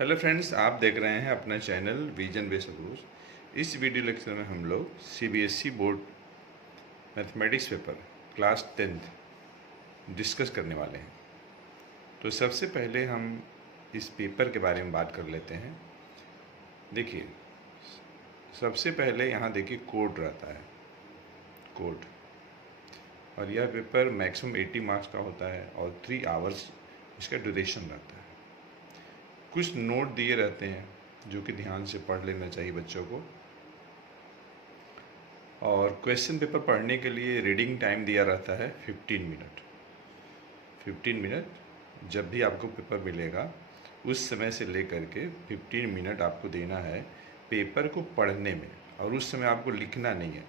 Hello friends, आप देख रहे हैं अपना चैनल विजन बेस्ड अप्रोच। इस वीडियो लेक्चर में हम लोग CBSE board mathematics paper class 10th discuss करने वाले हैं। तो सबसे पहले हम इस पेपर के बारे में बात कर लेते हैं। देखिए, सबसे पहले यहाँ देखिए कोड रहता है, कोड, और यह पेपर मैक्सिमम 80 मार्क्स का होता है और 3 आवर्स इसका ड्यूरेशन रहता है। कुछ नोट दिए रहते हैं जो कि ध्यान से पढ़ लेना चाहिए बच्चों को। और क्वेश्चन पेपर पढ़ने के लिए रीडिंग टाइम दिया रहता है 15 मिनट। 15 मिनट जब भी आपको पेपर मिलेगा उस समय से लेकर के 15 मिनट आपको देना है पेपर को पढ़ने में, और उस समय आपको लिखना नहीं है।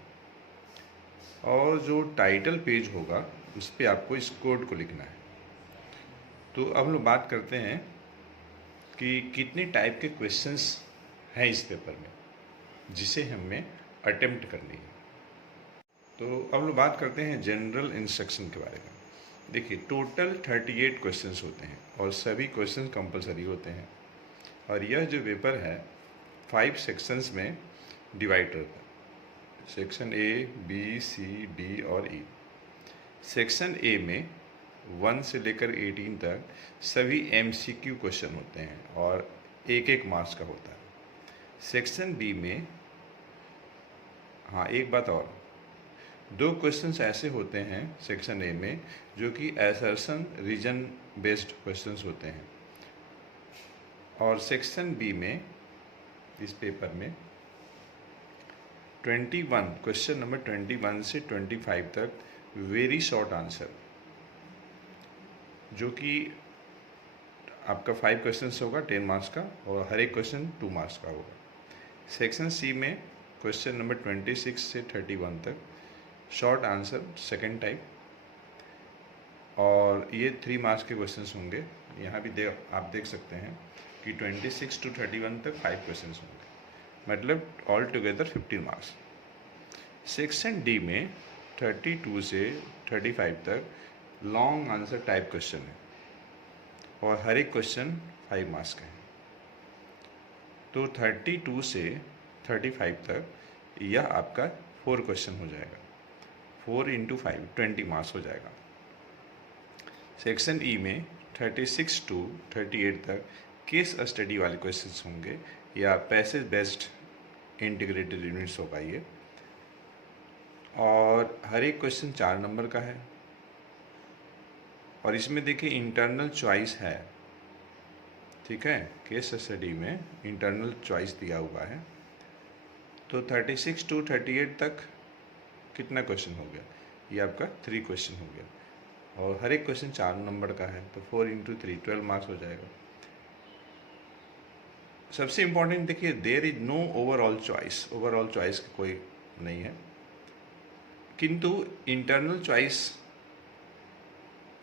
और जो टाइटल पेज होगा उस पर आपको इस कोड को लिखना है। तो अब हम लोग बात करते हैं कि कितने टाइप के क्वेश्चंस हैं इस पेपर में जिसे हमें अटेम्प्ट करनी है। तो अब लोग बात करते हैं जनरल इंस्ट्रक्शन के बारे में। देखिए, टोटल 38 क्वेश्चंस होते हैं और सभी क्वेश्चंस कंपलसरी होते हैं। और यह जो पेपर है 5 सेक्शंस में डिवाइड रहता है। Section A, B, C, D और ई। सेक्शन ए में 1 से लेकर 18 तक सभी MCQ क्वेश्चन होते हैं और एक मार्क्स का होता है। सेक्शन बी में, हाँ एक बात और, 2 क्वेश्चंस ऐसे होते हैं सेक्शन ए में जो कि असर्शन रीजन बेस्ड क्वेश्चंस होते हैं। और सेक्शन बी में, इस पेपर में 21 क्वेश्चन नंबर 21 से 25 तक वेरी शॉर्ट आंसर, जो कि आपका 5 क्वेश्चंस होगा 10 मार्क्स का और हर एक क्वेश्चन 2 मार्क्स का होगा। सेक्शन सी में क्वेश्चन नंबर 26 से 31 तक शॉर्ट आंसर सेकंड टाइप, और ये 3 मार्क्स के क्वेश्चंस होंगे। यहाँ भी आप देख सकते हैं कि 26 to 31 तक 5 क्वेश्चंस होंगे, मतलब all together 15 marks. Section D में 32 से 35 तक लॉन्ग आंसर टाइप क्वेश्चन है और हर एक क्वेश्चन 5 मार्क्स का है। तो 32 से 35 तक यह आपका 4 क्वेश्चन हो जाएगा। 4 into 5 20 मार्क्स हो जाएगा। सेक्शन ई में 36 to 38 तक केस स्टडी वाले क्वेश्चंस होंगे या पैसेज बेस्ड इंटीग्रेटेड यूनिट्स होगा ये, और हर एक क्वेश्चन 4 नंबर का है। और इसमें देखिए इंटरनल चॉइस है, ठीक है, केस स्टडी में इंटरनल चॉइस दिया हुआ है। तो 36 to 38 तक कितना क्वेश्चन हो गया, ये आपका 3 क्वेश्चन हो गया और हर एक क्वेश्चन 4 नंबर का है, तो 4 into 3 12 मार्क्स हो जाएगा। सबसे इम्पोर्टेंट देखिए, there is no overall choice, overall choice कोई नहीं है, किंतु इंटरनल चॉइस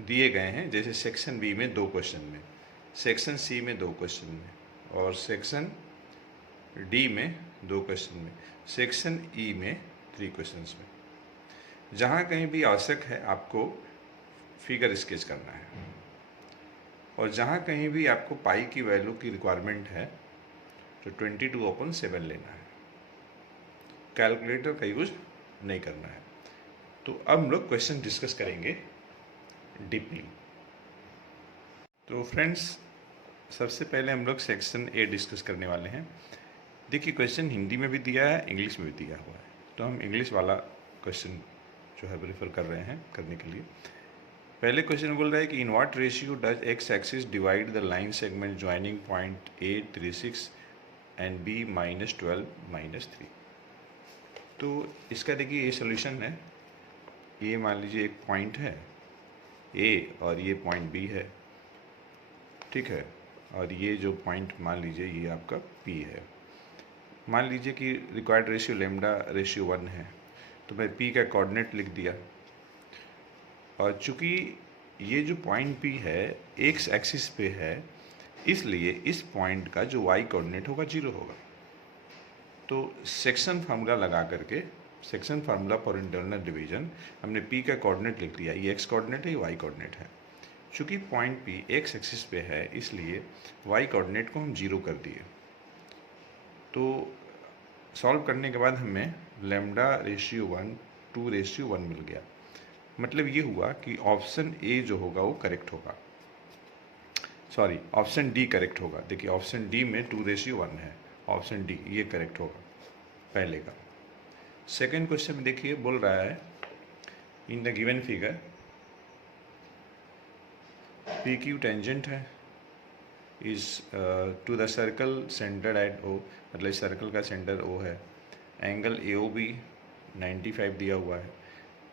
दिए गए हैं। जैसे सेक्शन बी में 2 क्वेश्चन में, सेक्शन सी में 2 क्वेश्चन में, और सेक्शन डी में 2 क्वेश्चन में, सेक्शन ई में 3 क्वेश्चंस में। जहाँ कहीं भी आवश्यक है आपको फिगर स्केच करना है, और जहाँ कहीं भी आपको पाई की वैल्यू की रिक्वायरमेंट है तो 22/7 लेना है, कैलकुलेटर का यूज नहीं करना है। तो अब हम लोग क्वेश्चन डिस्कस करेंगे डीपली। तो फ्रेंड्स, सबसे पहले हम लोग सेक्शन ए डिस्कस करने वाले हैं। देखिए, क्वेश्चन हिंदी में भी दिया है, इंग्लिश में भी दिया हुआ है, तो हम इंग्लिश वाला क्वेश्चन जो है प्रेफर कर रहे हैं करने के लिए। पहले क्वेश्चन बोल रहा है कि in what ratio does x axis divide the line segment joining point A 36 and B -12 -3। तो इसका देखिए ये सोल्यूशन है। ये मान लीजिए एक पॉइंट है A और ये पॉइंट B है, ठीक है, और ये जो पॉइंट मान लीजिए ये आपका P है। मान लीजिए कि रिक्वायर्ड रेशियो लेमडा रेशियो 1 है, तो मैं P का कोऑर्डिनेट लिख दिया। और चूँकि ये जो पॉइंट P है एक्स एक्सिस पे है, इसलिए इस पॉइंट का जो y कोऑर्डिनेट होगा 0 होगा। तो सेक्शन फार्मूला लगा करके, section formula for internal division, हमने P का कोऑर्डिनेट लिख दिया। ये x कोऑर्डिनेट है, ये y कोऑर्डिनेट है। चूँकि पॉइंट P एक्स एक्सिस पे है इसलिए y कोऑर्डिनेट को हम 0 कर दिए। तो सॉल्व करने के बाद हमें λ/1 2/1 मिल गया। मतलब ये हुआ कि ऑप्शन ए जो होगा वो करेक्ट होगा, सॉरी ऑप्शन डी करेक्ट होगा। देखिए ऑप्शन डी में 2/1 है, ऑप्शन डी ये करेक्ट होगा पहले का। सेकंड क्वेश्चन में देखिए बोल रहा है in the given figure P Q tangent है is to the circle centred at O, मतलब सर्कल का सेंटर ओ है। एंगल ए ओ बी 95 दिया हुआ है,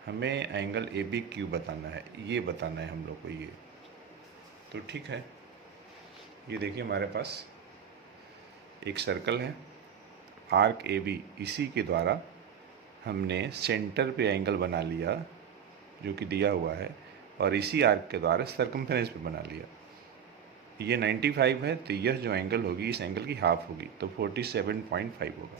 हमें एंगल ए बी क्यू बताना है, ये बताना है हम लोग को ये। तो ठीक है, ये देखिए हमारे पास एक सर्कल है, आर्क ए बी, इसी के द्वारा हमने सेंटर पे एंगल बना लिया जो कि दिया हुआ है, और इसी आर्क के द्वारा सर्कमफ्रेंस पे बना लिया। ये 95 है तो यह जो एंगल होगी इस एंगल की हाफ होगी, तो 47.5 होगा।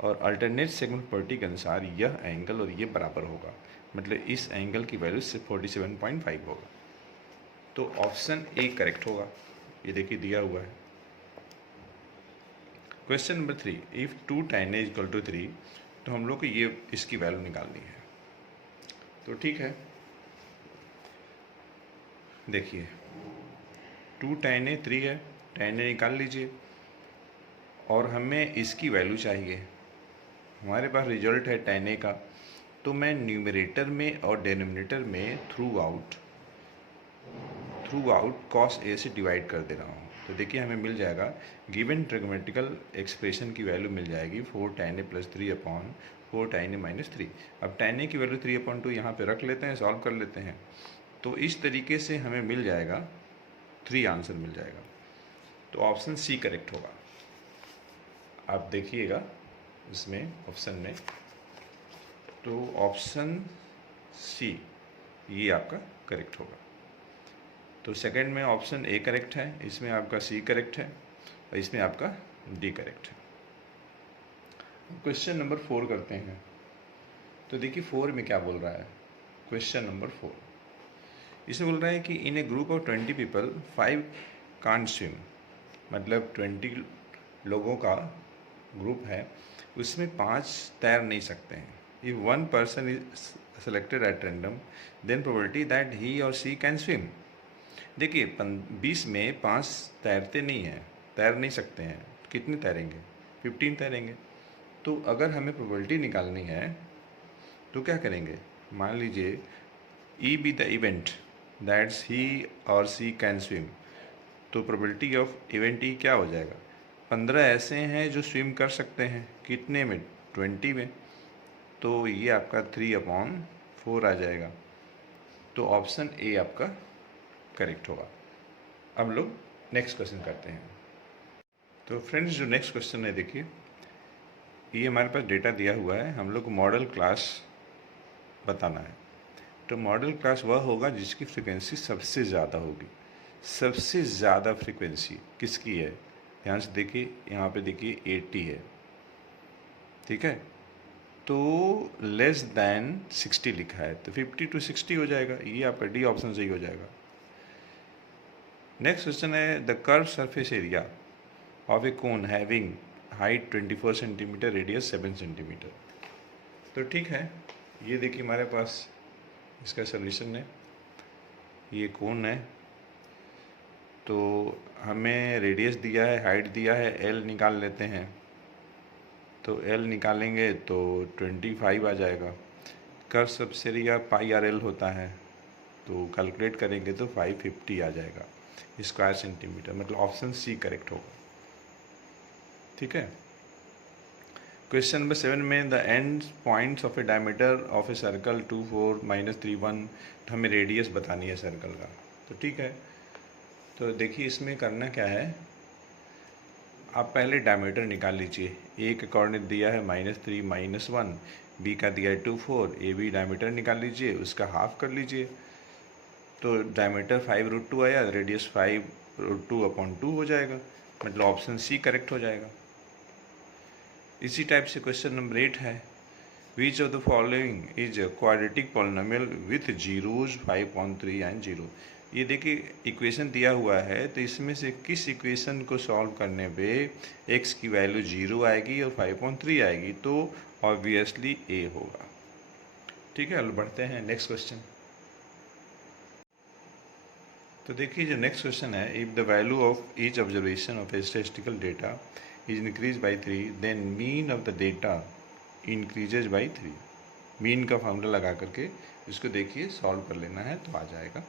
और अल्टरनेट सेगमेंट प्रॉपर्टी के अनुसार यह एंगल और ये बराबर होगा, मतलब इस एंगल की वैल्यू से 47.5 होगा। तो ऑप्शन ए करेक्ट होगा, ये देखिए दिया हुआ है। Question number 3, if 2 tan A = 3, तो हम लोग को ये इसकी वैल्यू निकालनी है। तो ठीक है, देखिए 2 tan A 3 है, tan A निकाल लीजिए और हमें इसकी वैल्यू चाहिए। हमारे पास रिजल्ट है tan A का, तो मैं न्यूमरेटर में और डेनोमिनेटर में थ्रू आउट cos A से डिवाइड कर दे रहा हूँ। तो देखिए हमें मिल जाएगा गिवन ट्रिग्नोमेट्रिकल एक्सप्रेशन की वैल्यू मिल जाएगी 4 tan A + 3/4 tan A - 3। अब tan A की वैल्यू 3/2 यहाँ पे रख लेते हैं, सॉल्व कर लेते हैं। तो इस तरीके से हमें मिल जाएगा 3 आंसर मिल जाएगा। तो ऑप्शन सी करेक्ट होगा। आप देखिएगा इसमें ऑप्शन में, तो ऑप्शन सी ये आपका करेक्ट होगा। तो सेकंड में ऑप्शन ए करेक्ट है, इसमें आपका सी करेक्ट है और इसमें आपका डी करेक्ट है। क्वेश्चन नंबर 4 करते हैं। तो देखिए 4 में क्या बोल रहा है, क्वेश्चन नंबर 4 इसमें बोल रहा है कि in a group of 20 people 5 can't swim, मतलब 20 लोगों का ग्रुप है, उसमें 5 तैर नहीं सकते हैं। If 1 person is selected at random then probability that he or she can swim. देखिए 20 में 5 तैरते नहीं हैं, तैर नहीं सकते हैं, कितने तैरेंगे? 15 तैरेंगे। तो अगर हमें प्रोबेबिलिटी निकालनी है तो क्या करेंगे? मान लीजिए E be the event that's he or she can swim, तो प्रोबेबिलिटी ऑफ इवेंट ई क्या हो जाएगा? 15 ऐसे हैं जो स्विम कर सकते हैं, कितने में? 20 में। तो ये आपका 3/4 आ जाएगा। तो ऑप्शन ए आपका करेक्ट होगा। अब लोग नेक्स्ट क्वेश्चन करते हैं। तो फ्रेंड्स जो नेक्स्ट क्वेश्चन है देखिए, ये हमारे पास डेटा दिया हुआ है, हम लोग को मॉडल क्लास बताना है। तो मॉडल क्लास वह होगा जिसकी फ्रीक्वेंसी सबसे ज़्यादा होगी। सबसे ज़्यादा फ्रीक्वेंसी किसकी है? ध्यान से देखिए, यहाँ पे देखिए 80 है, ठीक है। तो लेस दैन 60 लिखा है, तो 50 to 60 हो जाएगा। ये आपका डी ऑप्शन सही हो जाएगा। नेक्स्ट क्वेश्चन है the curve surface area of A cone having height 24 centimetre, radius 7 centimetre. तो ठीक है, ये देखिए हमारे पास इसका सॉल्यूशन है। ये कोन है, तो हमें रेडियस दिया है, हाइट दिया है, एल निकाल लेते हैं। तो एल निकालेंगे तो 25 आ जाएगा। कर्व सरफेस एरिया πr/l होता है, तो कैलकुलेट करेंगे तो 550 आ जाएगा स्क्वायर सेंटीमीटर, मतलब ऑप्शन सी करेक्ट होगा, ठीक है। क्वेश्चन नंबर 7 में the end points of A diameter of a circle 2 4 -3 1, तो हमें रेडियस बतानी है सर्कल का। तो ठीक है, तो देखिए इसमें करना क्या है, आप पहले डायमीटर निकाल लीजिए। ए का कोऑर्डिनेट दिया है -3 -1, बी का दिया है 2 4, ए बी डायमीटर निकाल लीजिए, उसका हाफ कर लीजिए। तो डायमीटर 5√2 आया, रेडियस 5√2/2 हो जाएगा, मतलब ऑप्शन सी करेक्ट हो जाएगा। इसी टाइप से क्वेश्चन नंबर 8 है, which of the following is quadratic polynomial with zeros 5.3 and 0। ये देखिए इक्वेशन दिया हुआ है, तो इसमें से किस इक्वेशन को सॉल्व करने पे x की वैल्यू 0 आएगी और 5.3 आएगी, तो ऑब्वियसली a होगा। ठीक है, अब बढ़ते हैं नेक्स्ट क्वेश्चन। तो देखिए जो नेक्स्ट क्वेश्चन है, if the value of each observation of a statistical data is increase by 3 then mean of the data increases by 3। Mean का फॉर्मूला लगा करके इसको देखिए सॉल्व कर लेना है तो आ जाएगा।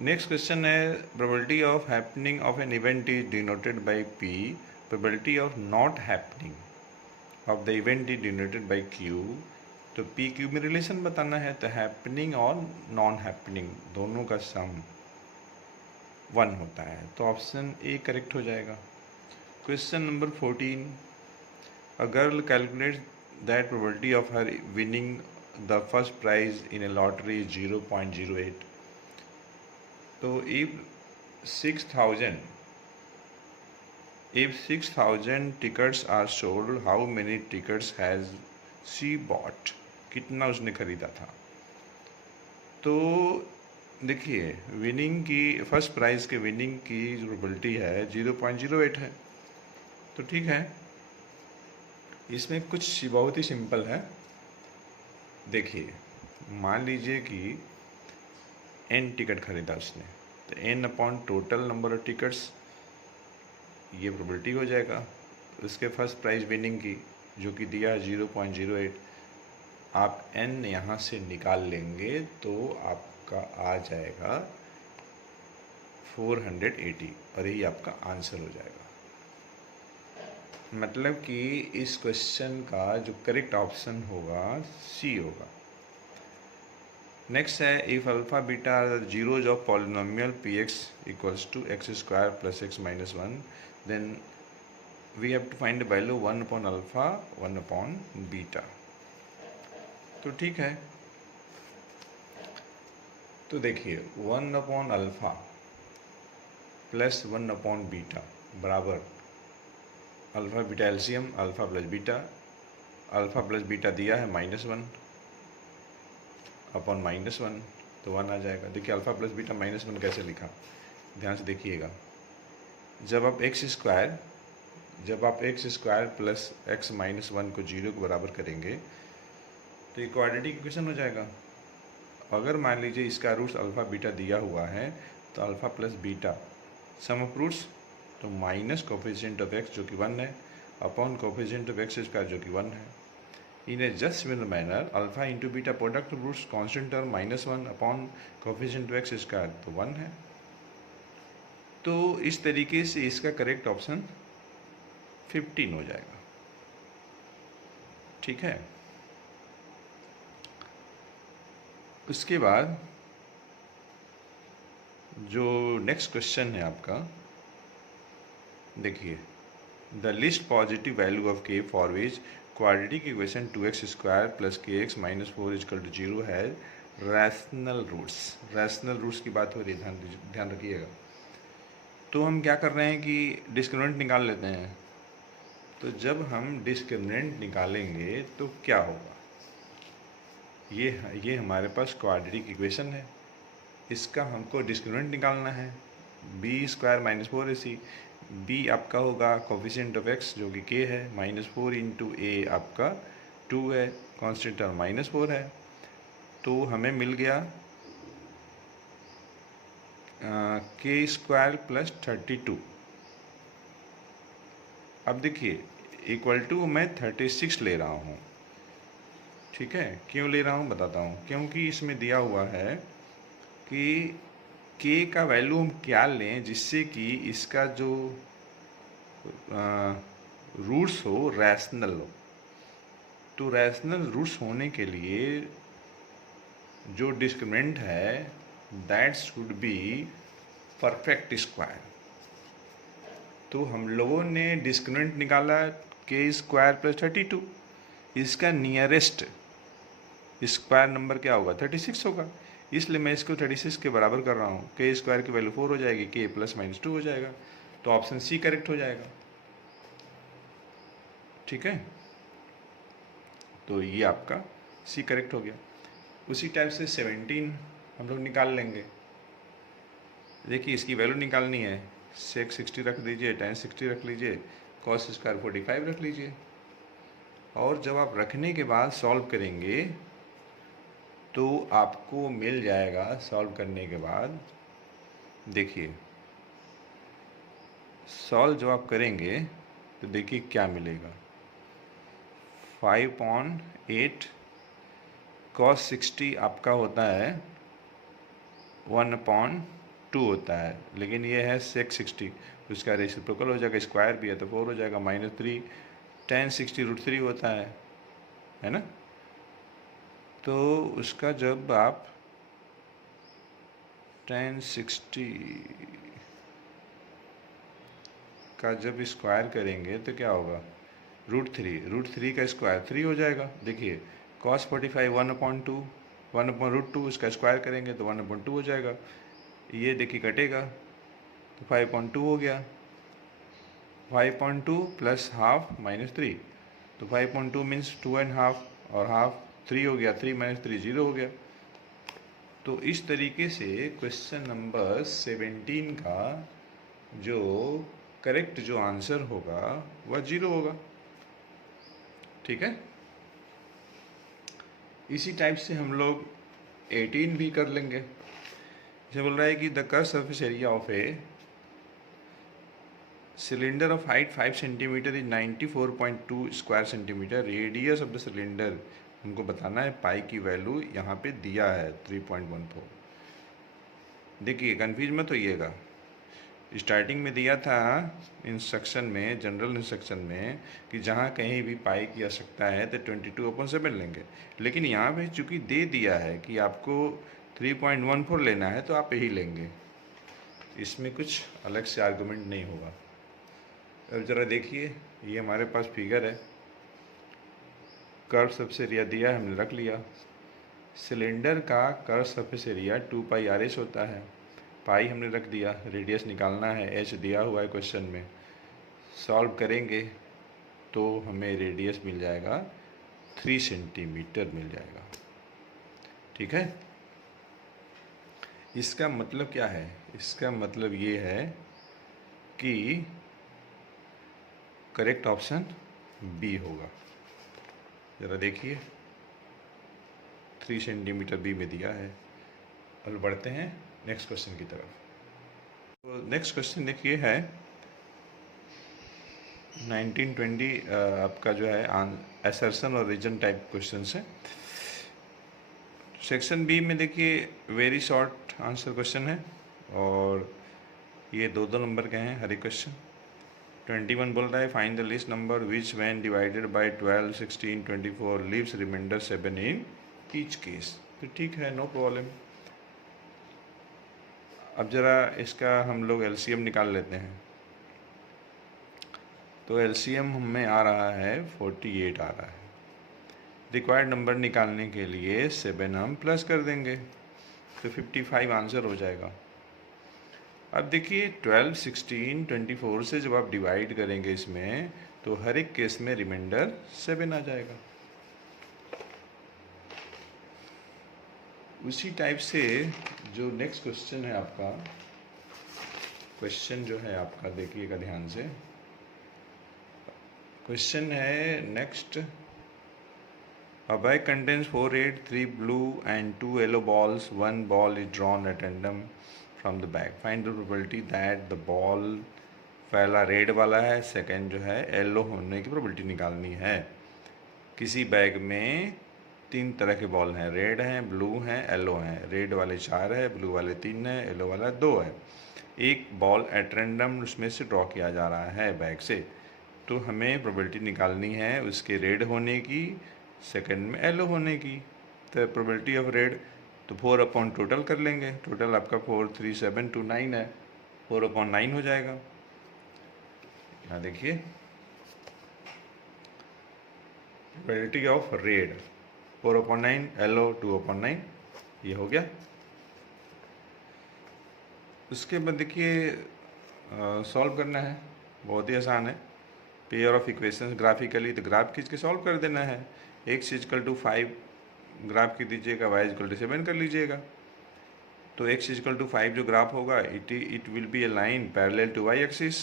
नेक्स्ट क्वेश्चन है, probability of happening of an event is denoted by P, probability of not happening of the event is denoted by Q। तो पी क्यू में रिलेशन बताना है, तो हैपनिंग और नॉन हैपनिंग दोनों का सम 1 होता है, तो ऑप्शन ए करेक्ट हो जाएगा। Question number 14, a girl calculates that probability of her winning the first prize in a lottery 0.08। तो if 6,000 tickets are sold, how many tickets has she bought? कितना उसने खरीदा था। तो देखिए विनिंग की, फर्स्ट प्राइज के विनिंग की जो प्रोबेबिलिटी है 0.08 है, तो ठीक है। इसमें कुछ बहुत ही सिंपल है। देखिए मान लीजिए कि n टिकट खरीदा उसने, तो n upon total number of tickets, ये प्रोबेबिलिटी हो जाएगा उसके फर्स्ट प्राइज विनिंग की, जो कि दिया है 0.08। आप n यहाँ से निकाल लेंगे तो आपका आ जाएगा 480 और यही आपका आंसर हो जाएगा। मतलब कि इस क्वेश्चन का जो करेक्ट ऑप्शन होगा सी होगा। नेक्स्ट है, if alpha beta are the zeroes of polynomial px equals to x square plus x minus 1, then we have to find the value 1 upon alpha 1 upon beta. तो ठीक है, तो देखिए 1 upon alpha plus 1 upon beta बराबर alpha beta LCM alpha plus beta. Alpha plus beta दिया है -1 upon -1, तो 1 आ जाएगा। देखिए अल्फा प्लस बीटा -1 कैसे लिखा, ध्यान से देखिएगा। जब आप x square plus x minus 1 को 0 के बराबर करेंगे तो ये क्वाड्रेटिक इक्वेशन हो जाएगा। अगर मान लीजिए इसका रूट्स अल्फ़ा बीटा दिया हुआ है, तो alpha plus beta sum of roots, तो माइनस कोफिशिएंट ऑफ x जो कि 1 है upon coefficient of x square जो कि 1 है। In a just similar manner alpha into beta product of roots constant term -1 upon coefficient of x square, तो 1 है। तो इस तरीके से इसका करेक्ट ऑप्शन 15 हो जाएगा। ठीक है, उसके बाद जो नेक्स्ट क्वेश्चन है आपका, देखिए the least positive value of k for which quadratic equation 2x square plus kx minus 4 equal to 0 है रैशनल रूट्स। रैशनल रूट्स की बात हो रही है, ध्यान रखिएगा। तो हम क्या कर रहे हैं कि डिस्क्रिमिनेंट निकाल लेते हैं। तो जब हम डिस्क्रिमिनेंट निकालेंगे तो क्या होगा, ये हमारे पास क्वाड्रेटिक इक्वेशन है, इसका हमको डिस्क्रिमिनेंट निकालना है। B square minus 4ac, B आपका होगा कोफिशिएंट ऑफ x जो कि k है, -4 इंटू ए आपका 2 है, कांस्टेंट टर्म -4 है, तो हमें मिल गया k स्क्वायर प्लस 32। अब देखिए इक्वल टू मैं 36 ले रहा हूँ। ठीक है, क्यों ले रहा हूँ बताता हूँ। क्योंकि इसमें दिया हुआ है कि k का वैल्यू हम क्या लें जिससे कि इसका जो रूट्स हो रैशनल हो। तो रैशनल रूट्स होने के लिए जो डिस्क्रिमिनेंट है that should be perfect square. तो हम लोगों ने डिस्क्रिमिनेंट निकाला k स्क्वायर प्लस 32, इसका नियरेस्ट स्क्वायर नंबर क्या होगा 36 होगा, इसलिए मैं इसको 36 के बराबर कर रहा हूँ। k स्क्वायर की वैल्यू 4 हो जाएगी, k प्लस -2 हो जाएगा, तो ऑप्शन सी करेक्ट हो जाएगा। ठीक है, तो ये आपका सी करेक्ट हो गया। उसी टाइप से 17 हम लोग निकाल लेंगे। देखिए इसकी वैल्यू निकालनी है, सेक 60 रख दीजिए, tan 60 रख लीजिए, cos स्क्वायर 45 रख लीजिए। और जब आप रखने के बाद सॉल्व करेंगे तो आपको मिल जाएगा, सॉल्व करने के बाद देखिए सॉल्व जब आप करेंगे तो देखिए क्या मिलेगा। 5/8 cos 60 आपका होता है 1/2 होता है, लेकिन ये है sec 60, तो इसका रेसिप्रोकल हो जाएगा, स्क्वायर भी है तो 4 हो जाएगा, -3 tan 60 √3 होता है ना। तो उसका जब आप tan 60 का जब स्क्वायर करेंगे तो क्या होगा, √3 का स्क्वायर 3 हो जाएगा। देखिए cos 45 1/2 1/√2, इसका स्क्वायर करेंगे तो 1/2 हो जाएगा। ये देखिए कटेगा तो 5/2 हो गया, 5/2 प्लस हाफ -3, तो 5/2 मीन्स 2.5 और हाफ 3 हो गया, 3 - 3 0 हो गया। तो इस तरीके से क्वेश्चन नंबर 17 का जो करेक्ट जो आंसर होगा वह 0 होगा। ठीक है, इसी टाइप से हम लोग 18 भी कर लेंगे। जैसे बोल रहा है कि the curve surface area of a cylinder of height 5 centimetre is 94.2 square centimetre, radius of the cylinder हमको बताना है, पाई की वैल्यू यहाँ पे दिया है 3.14। देखिए कन्फ्यूज मत होइएगा, स्टार्टिंग में दिया था इंस्ट्रक्शन में, जनरल इंस्ट्रक्शन में कि जहाँ कहीं भी पाई की आवश्यकता है तो 22/7 लेंगे, लेकिन यहाँ पे चूँकि दे दिया है कि आपको 3.14 लेना है तो आप यही लेंगे, इसमें कुछ अलग से आर्गूमेंट नहीं होगा। अब ज़रा देखिए, ये हमारे पास फिगर है, कर्व सरफेस एरिया दिया है, हमने रख लिया। सिलेंडर का कर्व सरफेस एरिया 2πRS होता है, पाई हमने रख दिया, रेडियस निकालना है, एच दिया हुआ है क्वेश्चन में। सॉल्व करेंगे तो हमें रेडियस मिल जाएगा 3 सेंटीमीटर मिल जाएगा। ठीक है, इसका मतलब क्या है, इसका मतलब ये है कि करेक्ट ऑप्शन बी होगा। ज़रा देखिए 3 सेंटीमीटर बी में दिया है। और बढ़ते हैं नेक्स्ट क्वेश्चन की तरफ। तो नेक्स्ट क्वेश्चन देखिए है 1920 आपका जो है असर्शन और रीजन टाइप क्वेश्चन है। सेक्शन बी में देखिए वेरी शॉर्ट आंसर क्वेश्चन है और ये 2 नंबर के हैं हर एक क्वेश्चन। 21 बोल रहा है find the least number which when divided by 12, 16, 24 leaves remainder 7 in each case. तो ठीक है, नो प्रॉब्लम। अब ज़रा इसका हम लोग एलसीएम निकाल लेते हैं। तो एलसीएम हमें आ रहा है 48 आ रहा है। रिक्वायर्ड नंबर निकालने के लिए 7 हम प्लस कर देंगे तो 55 आंसर हो जाएगा। अब देखिए 12, 16, 24 से जब आप डिवाइड करेंगे इसमें तो हर एक केस में रिमाइंडर 7 आ जाएगा। उसी टाइप से जो नेक्स्ट क्वेश्चन है आपका, क्वेश्चन जो है आपका देखिएगा ध्यान से, क्वेश्चन है next, a bag contains 4 red, 3 blue and 2 yellow balls. One ball is drawn at random from the bag. Find the probability that the ball, पहला रेड वाला है, सेकंड जो है येलो होने की प्रोबेबिलिटी निकालनी है। किसी बैग में 3 तरह के बॉल हैं, रेड हैं, ब्लू हैं, येलो हैं। रेड वाले 4 है, ब्लू वाले 3 है, येलो वाला 2 है। एक बॉल एट रैंडम उसमें से ड्रॉ किया जा रहा है बैग से, तो हमें प्रोबेबिलिटी निकालनी है उसके रेड होने की, सेकंड में येलो होने की। तो प्रोबेबिलिटी ऑफ रेड तो 4 टोटल कर लेंगे, टोटल आपका 4, 3, 7, 2, 9 है, 4/9 हो जाएगा। यहाँ देखिए प्रोबेबिलिटी ऑफ रेड 4/9, येलो 2/9, ये हो गया। उसके बाद देखिए सॉल्व करना है, बहुत ही आसान है। पेयर ऑफ इक्वेशंस ग्राफिकली, तो ग्राफ खींच के सॉल्व कर देना है। x = 5 ग्राफ की दीजिएगा, y = 7 कर लीजिएगा। तो x इजिकल टू 5 जो ग्राफ होगा it will be a line parallel to y axis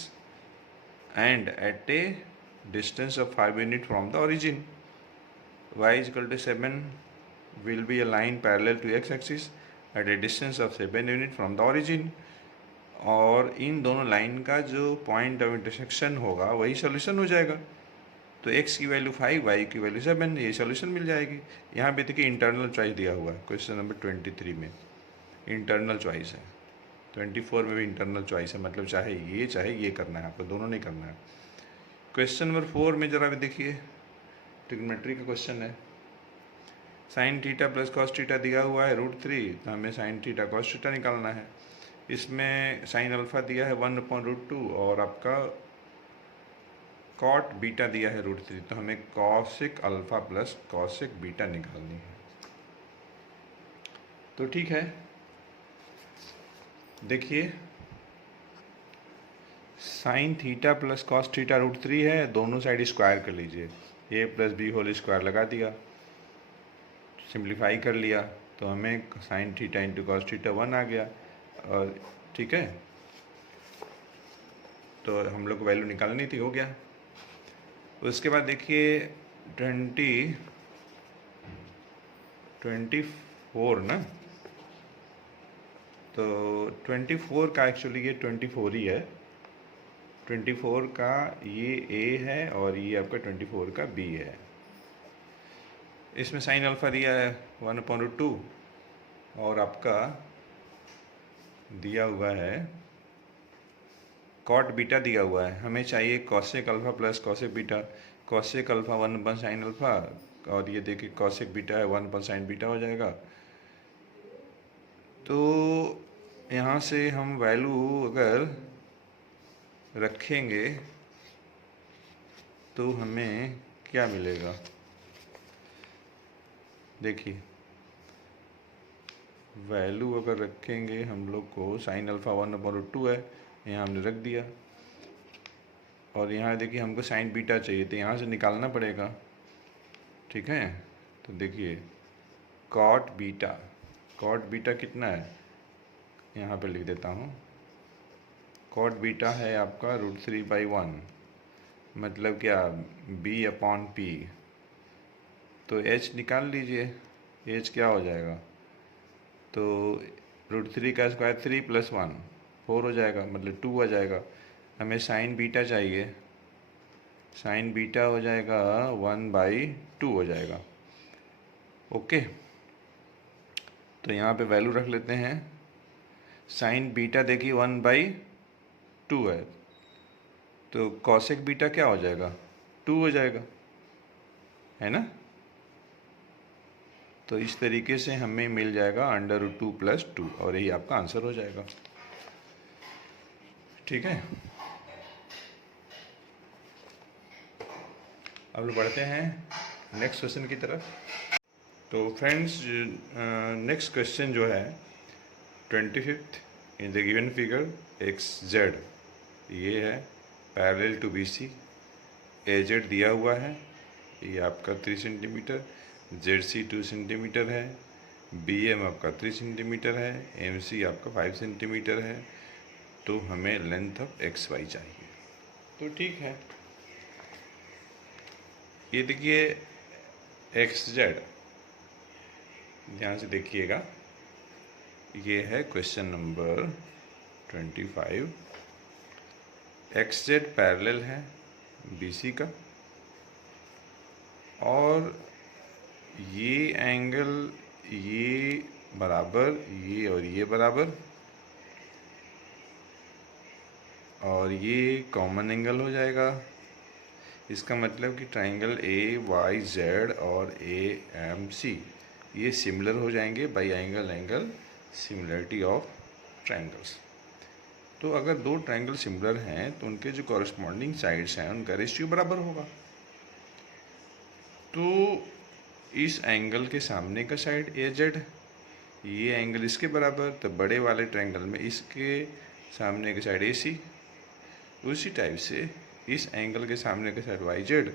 and at a distance of 5 unit from the origin. y equal to 7 will be a line parallel to x axis at a distance of 7 unit from the origin. और इन दोनों line का जो point of intersection होगा वही solution हो जाएगा. तो x की वैल्यू 5, y की वैल्यू 7, ये सोल्यूशन मिल जाएगी. यहाँ पे देखिए इंटरनल चॉइस दिया हुआ है क्वेश्चन नंबर 23 में. इंटरनल चॉइस है. 24 में भी इंटरनल चॉइस है, मतलब चाहे ये करना है आपको, दोनों नहीं करना है. क्वेश्चन नंबर 4 में जरा भी देखिए, ट्रिग्नोमेट्री का क्वेश्चन है. Sign theta plus cos theta दिया हुआ है √3, तो हमें साइन थीटा कॉस थीटा निकालना है. इसमें साइन अल्फा दिया है 1/√2 और आपका कॉट बीटा दिया है √3, तो हमें cosec alpha plus cosec beta निकालनी है. तो ठीक है, देखिए sine theta plus cos theta √3 है, दोनों साइड स्क्वायर कर लीजिए. a plus B whole square लगा दिया, सिंप्लीफाई कर लिया, तो हमें sine theta into cos theta 1 आ गया. और ठीक है, तो हम लोग को वैल्यू निकालनी थी, हो गया. उसके बाद देखिए 24 ना, तो 24 का एक्चुअली ये 24 ही है. 24 का ये a है और ये आपका 24 का b है. इसमें साइन अल्फा दिया है 1/√2 और आपका दिया हुआ है कॉट बीटा दिया हुआ है. हमें चाहिए cosec alpha plus cosec beta. Cosec alpha 1/sin alpha और ये देखिए कॉसेक बीटा है 1/sin बीटा हो जाएगा. तो यहाँ से हम वैल्यू अगर रखेंगे तो हमें क्या मिलेगा, देखिए वैल्यू अगर रखेंगे हम लोग को, साइन अल्फा 1/√2 है, यहाँ हमने रख दिया. और यहाँ देखिए हमको साइन बीटा चाहिए, तो यहाँ से निकालना पड़ेगा. ठीक है, तो देखिए कॉट बीटा कितना है, यहाँ पे लिख देता हूँ. कॉट बीटा है आपका √3/1, मतलब क्या b/p. तो h निकाल लीजिए, h क्या हो जाएगा, तो √3 का स्क्वायर 3 + 1 4 हो जाएगा, मतलब 2 आ जाएगा. हमें साइन बीटा चाहिए, साइन बीटा हो जाएगा 1/2 हो जाएगा. ओके, तो यहाँ पे वैल्यू रख लेते हैं. साइन बीटा देखिए 1/2 है, तो कॉसेक बीटा क्या हो जाएगा, 2 हो जाएगा, है ना. तो इस तरीके से हमें मिल जाएगा √2 + 2 और यही आपका आंसर हो जाएगा. ठीक है, अब लोग बढ़ते हैं नेक्स्ट क्वेश्चन की तरफ. तो फ्रेंड्स नेक्स्ट क्वेश्चन जो है 25th in the given figure XZ, ये है पैरेलल टू BC. AZ दिया हुआ है, ये आपका 3 सेंटीमीटर, ZC 2 सेंटीमीटर है, BM आपका 3 सेंटीमीटर है, MC आपका 5 सेंटीमीटर है. तो हमें लेंथ ऑफ XY चाहिए. तो ठीक है, ये देखिए XZ, ध्यान से देखिएगा, ये है क्वेश्चन नंबर 25. XZ पैरेलल है BC का, और ये एंगल ये बराबर, ये और ये बराबर, और ये कॉमन एंगल हो जाएगा. इसका मतलब कि ट्राइंगल AYZ और AMC ये सिमिलर हो जाएंगे by angle similarity of triangles. तो अगर दो ट्राइंगल सिमिलर हैं तो उनके जो कॉरस्पॉन्डिंग साइड्स हैं उनका रेशियो बराबर होगा. तो इस एंगल के सामने का साइड AZ, ये एंगल इसके बराबर, तो बड़े वाले ट्राइंगल में इसके सामने का साइड AC. उसी टाइप से इस एंगल के सामने का साइड YZ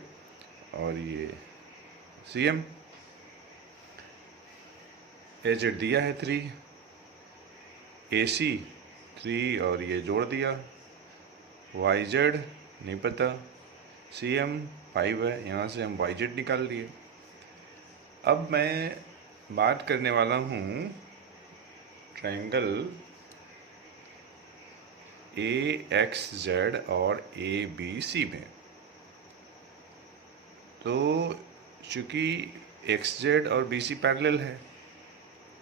और ये CM. AZ दिया है 3, AC 3 और ये जोड़ दिया, YZ नहीं पता, CM 5 है, यहाँ से हम YZ निकाल लिए। अब मैं बात करने वाला हूँ ट्रायंगल AXZ और ABC में। तो चूँकि XZ और BC पैरेलल है,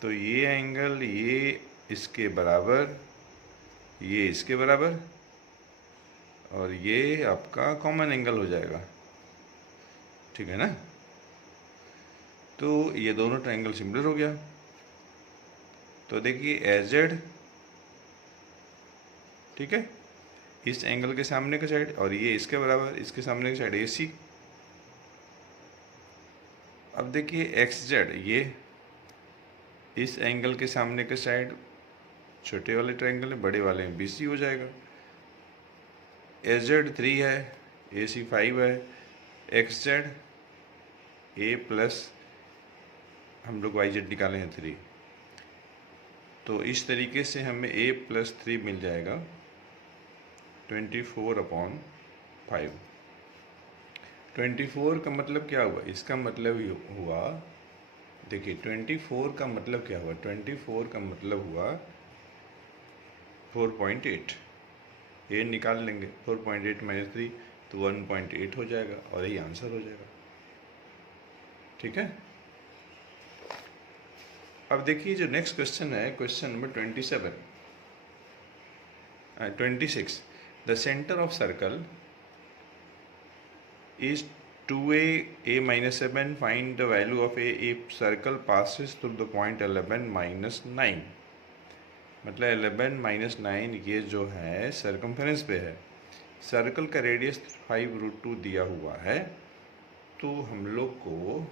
तो ये एंगल ये इसके बराबर, ये इसके बराबर, और ये आपका कॉमन एंगल हो जाएगा, ठीक है ना। तो ये दोनों ट्रायंगल सिमिलर हो गया। तो देखिए AZ, ठीक है, इस एंगल के सामने का साइड, और ये इसके बराबर, इसके सामने का साइड AC। अब देखिए XZ, ये इस एंगल के सामने का साइड छोटे वाले ट्रायंगल है, बड़े वाले में BC हो जाएगा। AZ 3 है, AC 5 है, XZ A प्लस हम लोग YZ निकाले हैं 3। तो इस तरीके से हमें A प्लस 3 मिल जाएगा 24/5। 24 का मतलब क्या हुआ? इसका मतलब हुआ, देखिए 24 का मतलब क्या हुआ? 24 का मतलब हुआ 4.8। ये निकाल लेंगे, 4.8 - 3 तो 1.8 हो जाएगा, और यही आंसर हो जाएगा, ठीक है। अब देखिए जो नेक्स्ट क्वेश्चन है, question number 26। The centre of circle is 2a -7. Find the value of a if circle passes through the point 11 - 9। मतलब 11 - 9 ये जो है सर्कमफेरेंस पे है, सर्कल का रेडियस 5√2 दिया हुआ है। तो हम लोग को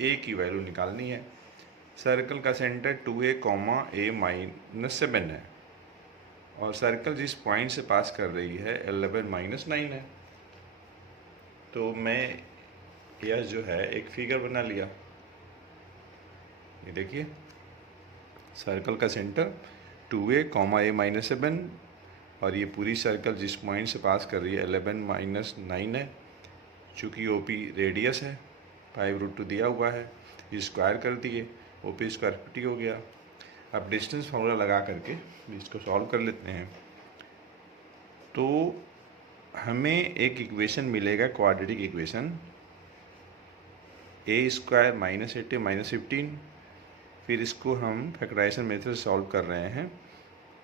a की वैल्यू निकालनी है। सर्कल का सेंटर 2a, a - 7 है, और सर्कल जिस पॉइंट से पास कर रही है 11 - 9 है। तो मैं यह जो है एक फिगर बना लिया। ये देखिए सर्कल का सेंटर 2a, a - 7, और ये पूरी सर्कल जिस पॉइंट से पास कर रही है 11 - 9 है। चूँकि OP रेडियस है, 5√2 दिया हुआ है, ये स्क्वायर कर दिए, OP स्क्वायर 50 हो गया। अब डिस्टेंस फार्मूला लगा करके इसको सॉल्व कर लेते हैं। तो हमें एक इक्वेशन मिलेगा, क्वाड्रेटिक इक्वेशन, a² -8a -15। फिर इसको हम फैक्टराइजेशन मेथड से सॉल्व कर रहे हैं,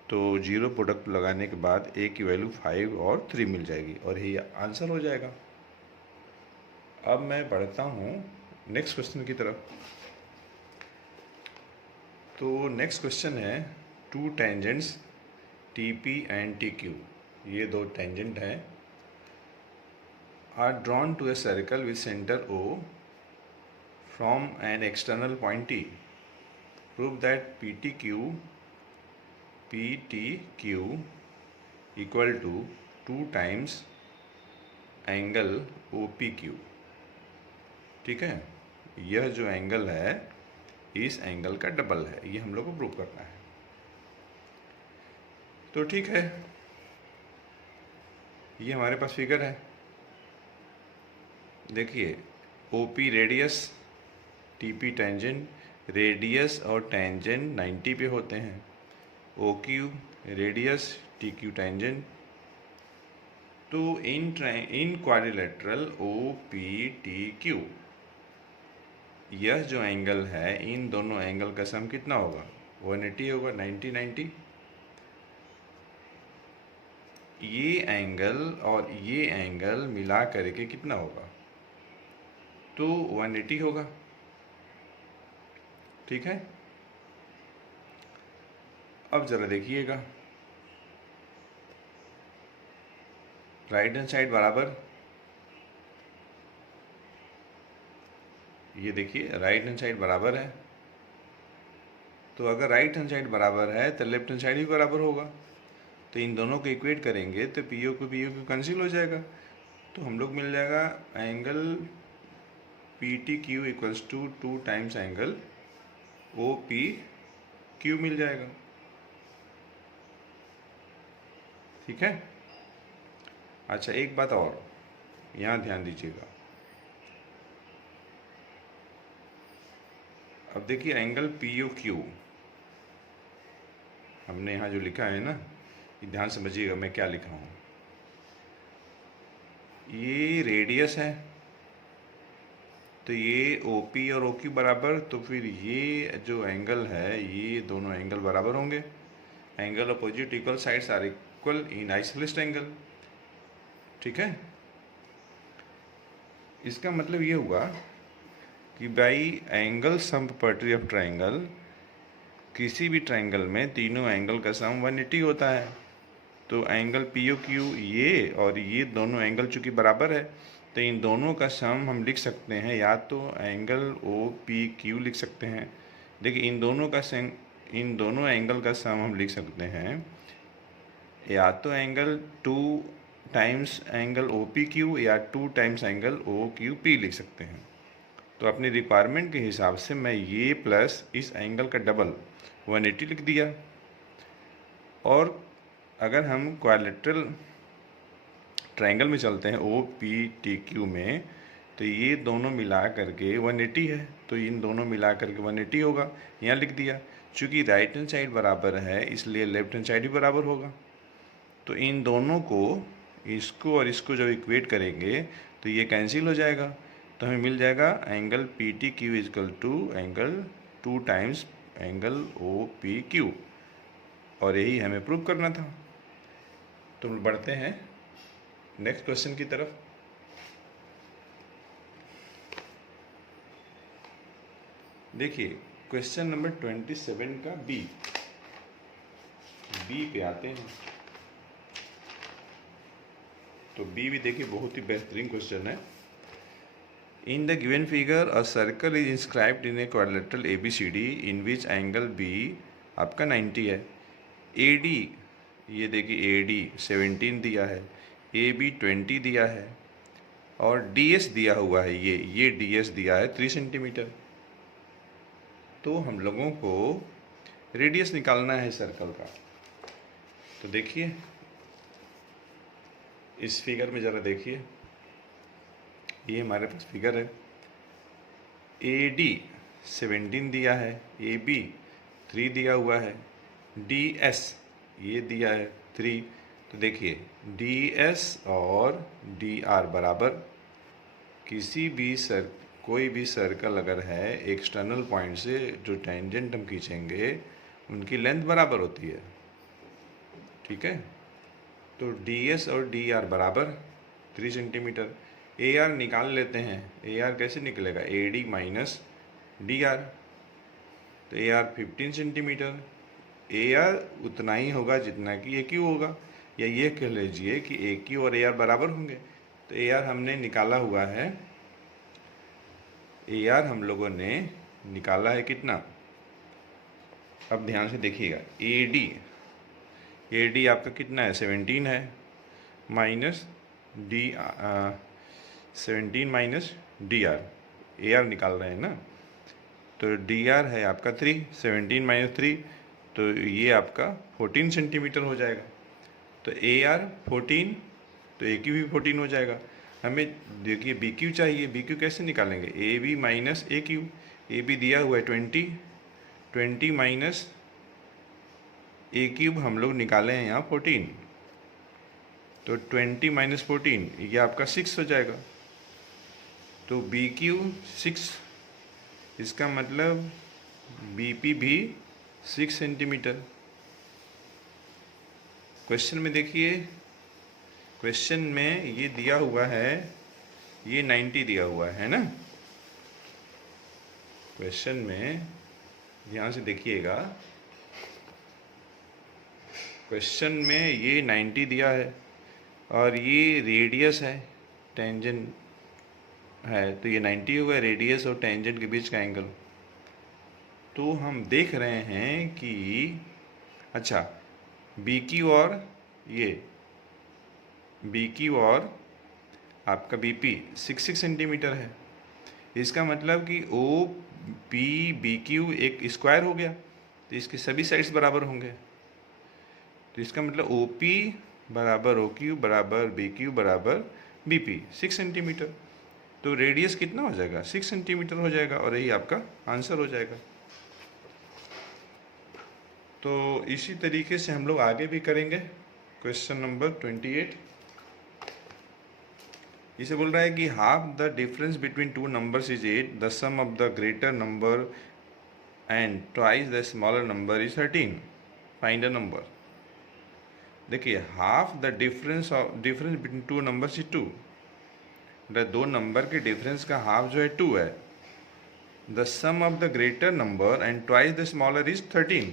तो जीरो प्रोडक्ट लगाने के बाद a की वैल्यू 5 और 3 मिल जाएगी, और यही आंसर हो जाएगा। अब मैं बढ़ता हूँ नेक्स्ट क्वेश्चन की तरफ। तो नेक्स्ट क्वेश्चन है, 2 टेंजेंट्स TP एंड TQ, ये दो टेंजेंट हैं, are drawn to a circle with centre O from an external point T। Prove that PTQ equal to 2 times angle OPQ, ठीक है। यह जो एंगल है इस एंगल का डबल है, ये हम लोग को प्रूव करना है। तो ठीक है, ये हमारे पास फिगर है। देखिए OP radius, TP tangent, radius और टेंजेंट 90 पे होते हैं। OQ radius, TQ tangent. तो इन क्वाड्रिलेटरल OPTQ, यह जो एंगल है, इन दोनों एंगल का सम कितना होगा? 180 होगा, 90 90। ये एंगल और ये एंगल मिला करके कितना होगा? तो 180 होगा, ठीक है। अब जरा देखिएगा, राइट हैंड साइड बराबर, ये देखिए राइट हैंड साइड बराबर है। तो अगर राइट हैंड साइड बराबर है तो लेफ्ट हैंड साइड भी बराबर होगा। तो इन दोनों को इक्वेट करेंगे तो POQ कैंसिल हो जाएगा। तो हम लोग मिल जाएगा angle PTQ equals to 2 times angle OPQ मिल जाएगा। ठीक है। अच्छा, एक बात और यहाँ ध्यान दीजिएगा। अब देखिए एंगल पी ओ क्यू हमने यहाँ जो लिखा है ना, ये ध्यान समझिएगा मैं क्या लिखा हूँ। ये रेडियस है, तो ये ओ पी और ओ क्यू बराबर, तो फिर ये जो एंगल है ये दोनों एंगल बराबर होंगे। Angle opposite equal sides are equal in isosceles angle. ठीक है, इसका मतलब ये हुआ कि by angle sum property of triangle, किसी भी ट्राइंगल में तीनों एंगल का सम 180 होता है। तो एंगल पी ओ क्यू ये और ये दोनों एंगल चूँकि बराबर है, तो इन दोनों का सम हम लिख सकते हैं, या तो एंगल ओ पी क्यू लिख सकते हैं। देखिए इन दोनों एंगल का सम हम लिख सकते हैं, या तो angle 2 times angle O P Q या 2 times angle O Q P लिख सकते हैं। तो अपनी रिक्वायरमेंट के हिसाब से मैं ये प्लस इस एंगल का डबल 180 लिख दिया। और अगर हम क्वाड्रिलेटरल ट्रायंगल में चलते हैं ओ पी टी क्यू में, तो ये दोनों मिला करके 180 है, तो इन दोनों मिला करके 180 होगा। यहाँ लिख दिया। चूँकि राइट हैंड साइड बराबर है इसलिए लेफ्ट हैंड साइड भी बराबर होगा। तो इन दोनों को, इसको और इसको जब इक्वेट करेंगे तो ये कैंसिल हो जाएगा, तो हमें मिल जाएगा angle P T Q equal to angle 2 times angle O P Q. और यही हमें प्रूव करना था। तो बढ़ते हैं नेक्स्ट क्वेश्चन की तरफ। देखिए क्वेश्चन नंबर 27 का बी पे आते हैं। तो बी भी देखिए बहुत ही बेहतरीन क्वेश्चन है। In the given figure a circle is inscribed in a quadrilateral A B C D in which angle B आपका 90 है। ए डी, ये देखिए ए डी 17 दिया है, ए बी 20 दिया है, और डी एस दिया हुआ है, ये डी एस दिया है 3 सेंटीमीटर। तो हम लोगों को रेडियस निकालना है सर्कल का। तो देखिए इस फिगर में ज़रा देखिए, ये हमारे पास फिगर है। ए डी 17 दिया है, ए बी 3 दिया हुआ है, डी एस ये दिया है 3। तो देखिए डी एस और डी आर बराबर, कोई भी सर्कल अगर है एक्सटर्नल पॉइंट से जो टेंजेंट हम खींचेंगे उनकी लेंथ बराबर होती है। ठीक है, तो डी एस और डी आर बराबर 3 सेंटीमीटर। ए आर निकाल लेते हैं। ए आर कैसे निकलेगा, A D minus D R, तो A R 15 centimetre. A R उतना ही होगा जितना कि ए क्यू होगा, या ये कह लीजिए कि ए क्यू और ए आर बराबर होंगे। तो ए आर हमने निकाला हुआ है, ए आर हम लोगों ने निकाला है कितना। अब ध्यान से देखिएगा, ए डी आपका कितना है 17 है, minus D 17 minus D are, A R निकाल रहे हैं ना। तो डी आर है आपका 3, 17 माइनस 3, तो ये आपका 14 सेंटीमीटर हो जाएगा। तो ए आर 14, तो ए क्यू भी 14 हो जाएगा। हमें देखिए बी क्यू चाहिए, बी क्यू कैसे निकालेंगे, A B minus A Q. A B दिया हुआ है 20 माइनस ए क्यूब हम लोग निकाले हैं यहाँ 14, तो 20 माइनस 14 ये आपका 6 हो जाएगा। तो बी क्यू 6, इसका मतलब बी पी भी 6 सेंटीमीटर। क्वेश्चन में देखिए, क्वेश्चन में ये दिया हुआ है, ये 90 दिया हुआ है ना। क्वेश्चन में ध्यान से देखिएगा, क्वेश्चन में ये 90 दिया है और ये रेडियस है, टेंजेंट है, तो ये 90 होगा रेडियस और टेंजेंट के बीच का एंगल। तो हम देख रहे हैं कि अच्छा बी क्यू और ये बी क्यू और आपका बी पी 6 सेंटीमीटर है। इसका मतलब कि ओ पी बी क्यू एक स्क्वायर हो गया, तो इसके सभी साइड्स बराबर होंगे। तो इसका मतलब ओ पी बराबर ओ क्यू बराबर बी क्यू बराबर बी पी 6 सेंटीमीटर। तो रेडियस कितना हो जाएगा? 6 सेंटीमीटर हो जाएगा और यही आपका आंसर हो जाएगा। तो इसी तरीके से हम लोग आगे भी करेंगे। क्वेश्चन नंबर 28 इसे बोल रहा है कि half the difference between two numbers is 8, the sum of the greater number and twice the smaller number is 13, find a number. देखिए half the difference between two numbers is 2, दो number के difference का half जो है 2 है। The sum of the greater number and twice the smaller is 13,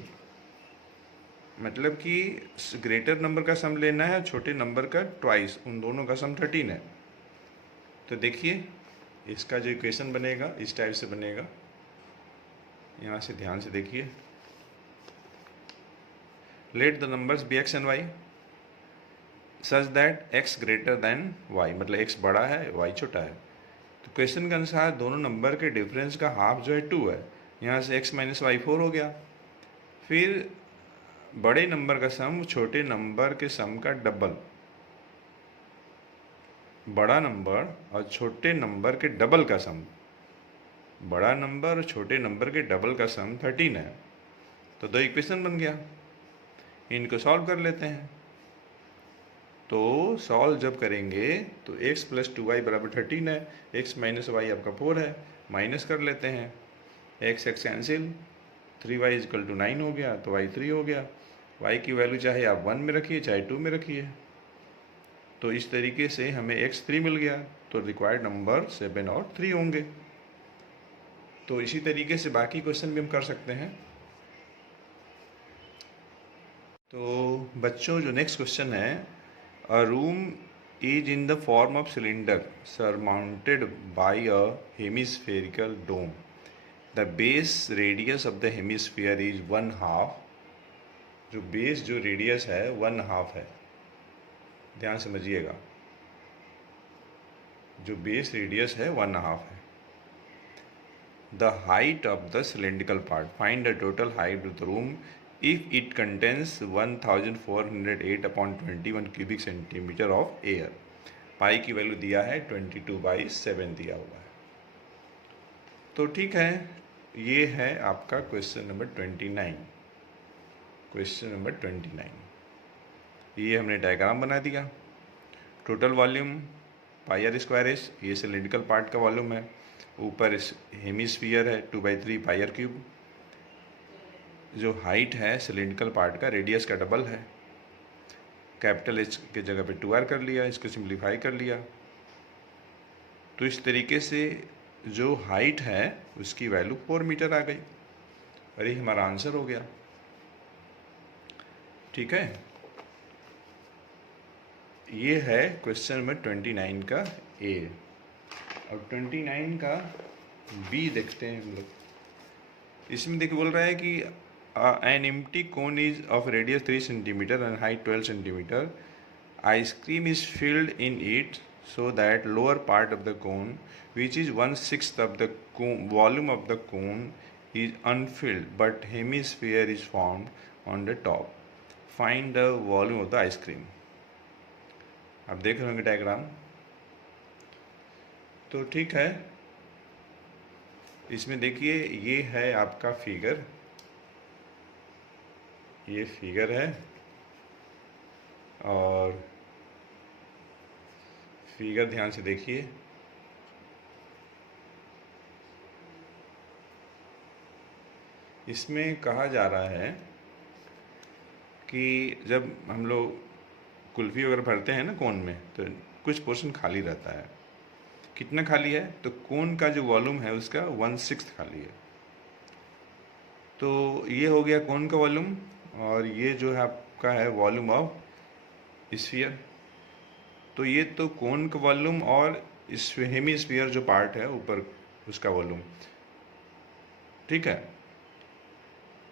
मतलब कि greater number का सम लेना है, छोटे नंबर का ट्वाइस, उन दोनों का सम 13 है। तो देखिए इसका जो इक्वेशन बनेगा इस टाइप से बनेगा, यहाँ से ध्यान से देखिए। Let the numbers be X and Y such that X greater than Y, मतलब एक्स बड़ा है वाई छोटा है। तो क्वेश्चन के अनुसार दोनों नंबर के डिफरेंस का हाफ जो है 2 है, यहाँ से x माइनस वाई 4 हो गया। फिर बड़े नंबर का सम छोटे नंबर के सम का डबल, बड़ा नंबर और छोटे नंबर के डबल का सम, बड़ा नंबर और छोटे नंबर के डबल का सम 13 है। तो दो इक्वेशन बन गया, इनको सॉल्व कर लेते हैं। तो सॉल्व जब करेंगे तो x प्लस 2y बराबर 13 है, x माइनस वाई आपका 4 है, माइनस कर लेते हैं, x x cancel, 3y equal to 9 हो गया, तो y 3 हो गया। y की वैल्यू चाहे आप 1 में रखिए चाहे 2 में रखिए। तो इस तरीके से हमें x 3 मिल गया, तो रिक्वायर्ड नंबर 7 और 3 होंगे। तो इसी तरीके से बाकी क्वेश्चन भी हम कर सकते हैं। तो बच्चों जो नेक्स्ट क्वेश्चन है, अ room is in the form of cylinder surmounted by a hemispherical dome. The base radius of the hemisphere is 1/2. जो बेस जो रेडियस है 1/2 है, ध्यान समझिएगा, जो बेस रेडियस है 1/2 है। The height of the cylindrical part. Find the total height of the room if it contains 1408/21 cubic centimeter of air. पाई की वैल्यू दिया है 22/7 दिया हुआ है। तो ठीक है, ये है आपका क्वेश्चन नंबर 29। क्वेश्चन नंबर 29 ये हमने डायग्राम बना दिया। Total volume pi R square S, ये सिलिंड्रिकल पार्ट का वॉल्यूम है। ऊपर हेमिस्फीयर है 2/3 पाई आर क्यूब। जो हाइट है सिलिंड्रिकल पार्ट का रेडियस का डबल है। कैपिटल एच के जगह पे 2r कर लिया, इसको सिंप्लीफाई कर लिया। तो इस तरीके से जो हाइट है उसकी वैल्यू 4 मीटर आ गई और ये हमारा आंसर हो गया। ठीक है, ये है क्वेश्चन नंबर 29 का ए। और 29 का बी देखते हैं हम लोग। इसमें देखिए बोल रहा है कि an empty cone is of radius 3 centimetre and height 12 centimetre, ice cream is filled in it so that lower part of the cone, which is 1/6 of the volume of the cone, is unfilled but hemisphere is formed on the top. Find the volume of the ice cream. आप देख रहे होंगे diagram. तो ठीक है, इसमें देखिए ये है आपका फिगर, ये फिगर है और फिगर ध्यान से देखिए। इसमें कहा जा रहा है कि जब हम लोग कुल्फ़ी वगैरह भरते हैं ना कोन में, तो कुछ पोर्शन खाली रहता है। कितना खाली है? तो कोन का जो वॉल्यूम है उसका 1/6 खाली है। तो ये हो गया कोन का वॉल्यूम और ये जो है आपका है वॉल्यूम ऑफ स्फीयर। तो ये तो कोन का वॉल्यूम और इस हेमिस्फीयर जो पार्ट है ऊपर उसका वॉल्यूम। ठीक है,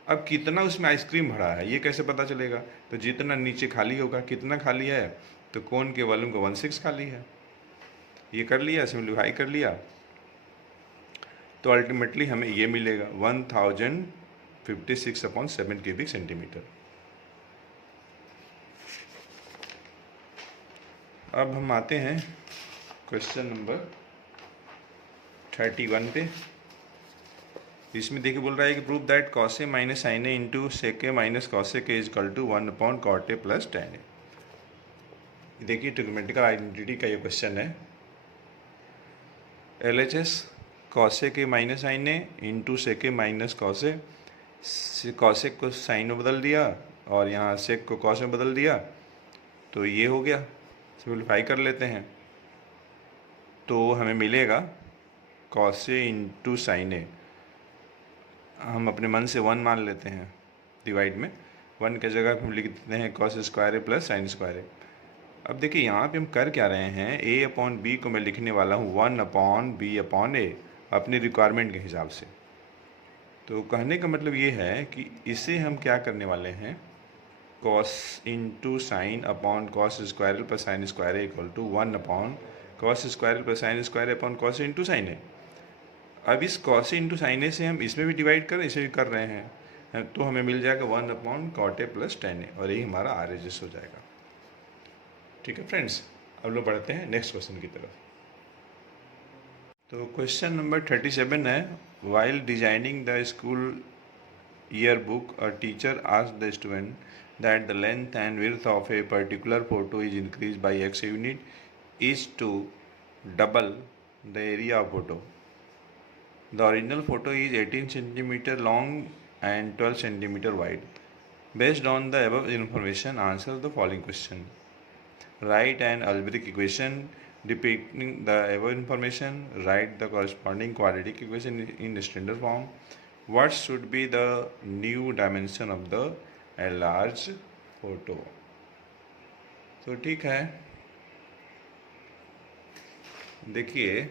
अब कितना उसमें आइसक्रीम भरा है ये कैसे पता चलेगा? तो जितना नीचे खाली होगा, कितना खाली है, तो कोन के वॉल्यूम का 1/6 खाली है। ये कर लिया, सिम्प्लीफाई कर लिया, तो अल्टीमेटली हमें ये मिलेगा 1056/7 क्यूबिक सेंटीमीटर। अब हम आते हैं क्वेश्चन नंबर 31 पे। इसमें देखिए बोल रहा है कि prove that cos A minus sin A into sec A minus cos A के is equal to 1 upon cot A plus tan A. देखिए ट्रिग्नोमेट्रिकल आइडेंटिटी का ये क्वेश्चन है। LHS कॉस ए के minus sin A into sec A minus cos A, cos A को sign में बदल दिया और यहाँ सेक को कॉस में बदल दिया, तो ये हो गया। सिंप्लीफाई कर लेते हैं तो हमें मिलेगा कॉस ए इंटू साइन ए, हम अपने मन से 1 मान लेते हैं डिवाइड में, 1 के जगह हम लिख देते हैं cos square A plus sin square ए। अब देखिए यहाँ पे हम कर क्या रहे हैं, a अपॉन बी को मैं लिखने वाला हूँ 1 अपॉन बी अपॉन ए अपनी रिक्वायरमेंट के हिसाब से। तो कहने का मतलब ये है कि इसे हम क्या करने वाले हैं, cos into sin upon cos square A plus sin square A equal to 1 upon cos square A plus sin square A upon cos into sin A. अब इस कॉस इंटू साइन ए से हम इसमें भी डिवाइड कर इसे भी कर रहे हैं, तो हमें मिल जाएगा 1 upon cot A plus tan A, और यही हमारा RHS हो जाएगा। ठीक है फ्रेंड्स, अब लोग बढ़ते हैं नेक्स्ट क्वेश्चन की तरफ। तो क्वेश्चन नंबर 37 है, while designing the school year book a teacher asked the student that the length and width of a particular photo is increase by x unit is to double the area of photo. The original photo is 18 cm long and 12 cm wide. Based on the above information, answer the following question. Write an algebraic equation depicting the above information. Write the corresponding quadratic equation in standard form. What should be the new dimension of the enlarged photo? तो ठीक है, देखिए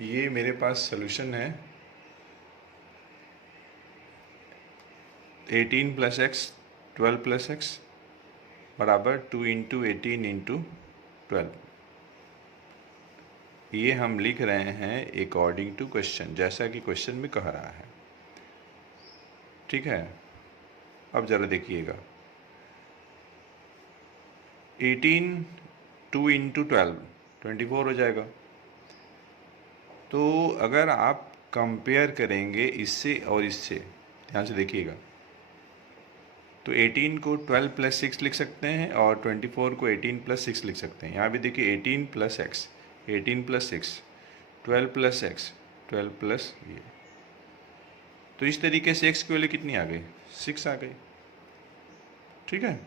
ये मेरे पास solution है 18 plus x 12 plus x बराबर 2 into 18 into 12। ये हम लिख रहे हैं अकॉर्डिंग टू क्वेश्चन, जैसा कि क्वेश्चन में कह रहा है। ठीक है, अब ज़रा देखिएगा 18 2 इंटू 12 24 हो जाएगा। तो अगर आप कंपेयर करेंगे इससे और इससे, ध्यान से देखिएगा, तो 18 को 12 प्लस 6 लिख सकते हैं और 24 को 18 प्लस 6 लिख सकते हैं। यहाँ भी देखिए 18 plus x 18 plus 6 12 plus x 12 plus ये, तो इस तरीके से x की वैल्यू कितनी आ गई, 6 आ गई। ठीक है,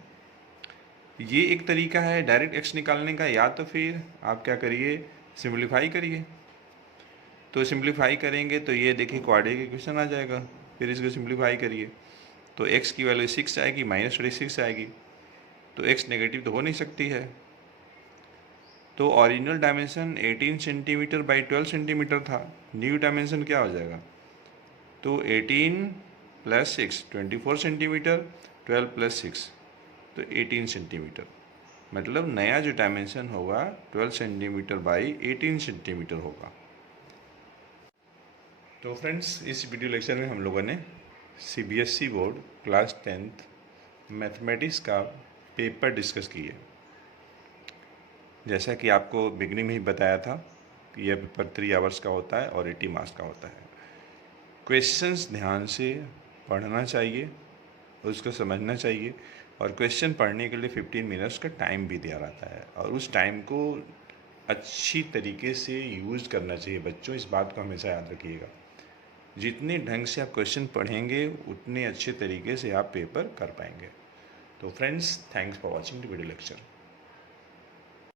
ये एक तरीका है डायरेक्ट x निकालने का, या तो फिर आप क्या करिए, सिंप्लीफाई करिए। तो सिंप्लीफाई करेंगे तो ये देखिए क्वाड्रेटिक इक्वेशन आ जाएगा, फिर इसको सिंप्लीफाई करिए तो x की वैल्यू 6 आएगी, -36 आएगी, तो x नेगेटिव तो हो नहीं सकती है। तो original dimension 18 centimetre by 12 centimetre था, न्यू डायमेंशन क्या हो जाएगा, तो 18 प्लस 6 24 सेंटीमीटर, 12 प्लस 6 तो 18 सेंटीमीटर, मतलब नया जो डायमेंशन होगा 12 सेंटीमीटर बाई 18 सेंटीमीटर होगा। तो फ्रेंड्स, इस वीडियो लेक्चर में हम लोगों ने CBSE board class 10th mathematics का पेपर डिस्कस किया। जैसा कि आपको बिगनिंग में ही बताया था कि यह पेपर 3 आवर्स का होता है और 80 मार्क्स का होता है। क्वेश्चंस ध्यान से पढ़ना चाहिए, उसको समझना चाहिए, और क्वेश्चन पढ़ने के लिए 15 मिनट्स का टाइम भी दिया रहता है, और उस टाइम को अच्छी तरीके से यूज़ करना चाहिए बच्चों। इस बात को हमेशा याद रखिएगा, जितने ढंग से आप क्वेश्चन पढ़ेंगे उतने अच्छे तरीके से आप पेपर कर पाएंगे। तो friends, thanks for watching the video lecture.